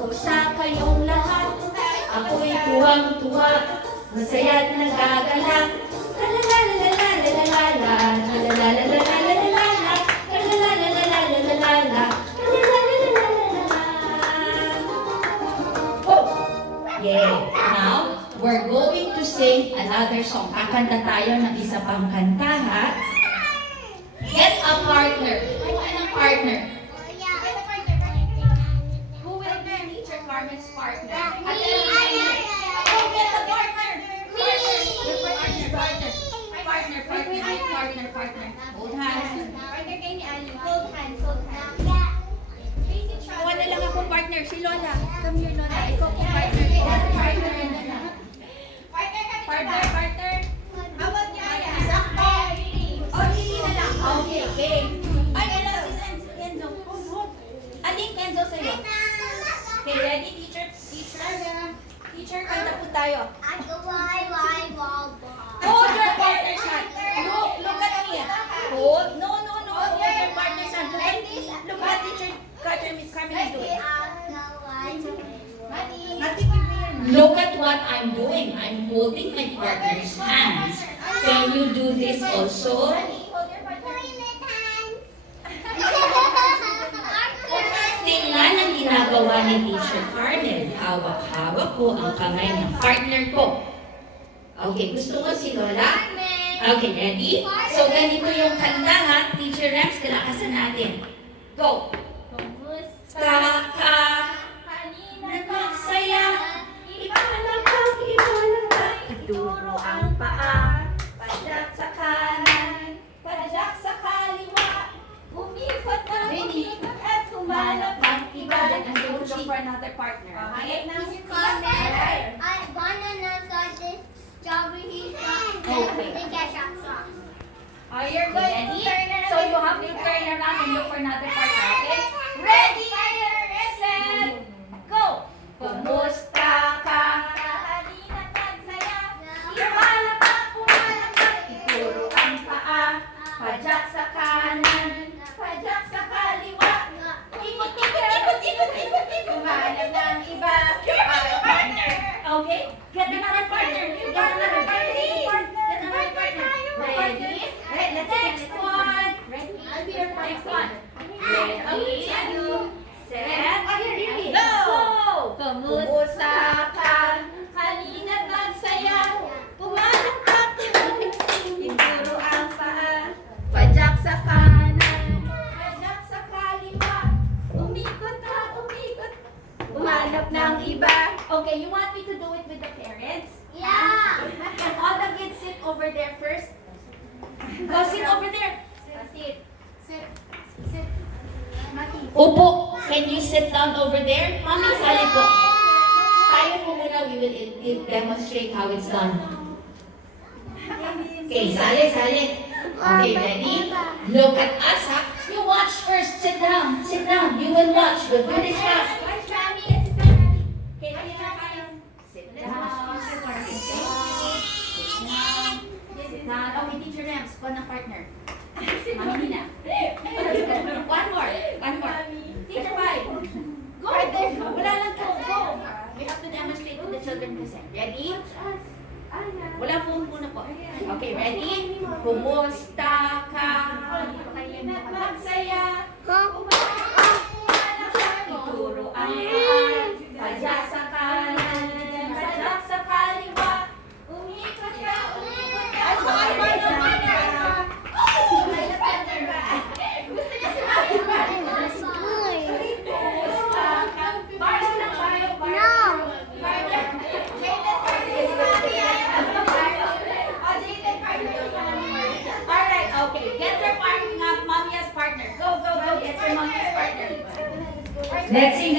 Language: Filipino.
Kumusta kayong lahat? Ako'y tuwang-tuwa, masaya't nagagalak. Lalalalalalalalala, lalalalalalalalala, lalalalalalalalala, oh! Yeah! Now, we're going to sing another song. Kakanta tayo ng isa pang kanta, ha? Get a partner. Ano ang partner? Who will be Teacher Carmen's partner? Oh, get a partner! Partner. Hold hands. Partner kay ni Ali. Hold hands. Kuha na lang akong partner, si Lola. Come here, Lola. Ikaw po Partner. Partner na lang. Partner. How about ni Aya? Oh, hindi na lang. Okay. Ay, wala si Enzo. Aling Enzo sa'yo. Okay, ready, teacher? Teacher, kanta po tayo. Hold your partner's hand. Look at me. Hold. No. Hold your partner's hand. Look at teacher Carmen is doing. Look at what I'm doing. I'm holding my partner's hands. Can you do this also? Tingnan ang ginagawa ni Teacher Carmen. Hawak-hawak ko ang kamay ng partner ko. Okay, gusto mo si Lola? Okay, ready? So, ganito yung kanta, ha? Teacher Rems, kalakasan natin. Go! Kaka, nagmasaya, ibalakang, ituro ang paa, padyak sa kanan, padyak sa kaliwa, umikot na umikot at humalap ang iba. And go look for another partner, okay? Oh, you're going to Ready? turn around. So you have to turn around and look for another partner, okay? Ready, set, go! Kumusta ka? Halina, tagsaya. Humalap, ituro ang paa, padyak sa kanan, padyak sa kaliwa, ikot, Humanap ng iba. partner! Okay? Get another partner! Get another partner! Ready? Next one! I'll be your Next partner. one! Ready? Set! Go! Kumusta ka? Halina't magsayaw. Pumanap ka. Ituro ang paa. Padyak sa kanan. Padyak sa kaliwa. Umikot ka, umikot. Umanap ng iba. Okay, you want me to do it with the parents? Yeah. Can all the kids sit over there first? Go sit over there. Sit. Mati. Upo, can you sit down over there? Mami, sali po. Tayo po muna, we will demonstrate how it's done. Okay, sali. Okay, ready? Look at us, ha? You watch first. Sit down. You will watch. We'll do this fast. Watch Mami. Let's sit down, Mami. Okay, sit down. Sit down. Okay, Teacher Rems, one na partner. Mami Nina. One more. Teacher Pai. Go. Wala lang to. Go. We have to demonstrate to the children kasi. Ready? Wala phone muna po. Okay, ready? Kumusta ka? Magsaya. Ituro ang paa. Padyak sa kanan. Padyak sa kaliwa. Umikot ka. Gusto niya si Mami. Alright, okay. Get your partner, mommy as partner. Go. Get your mommy as partner. Let's sing.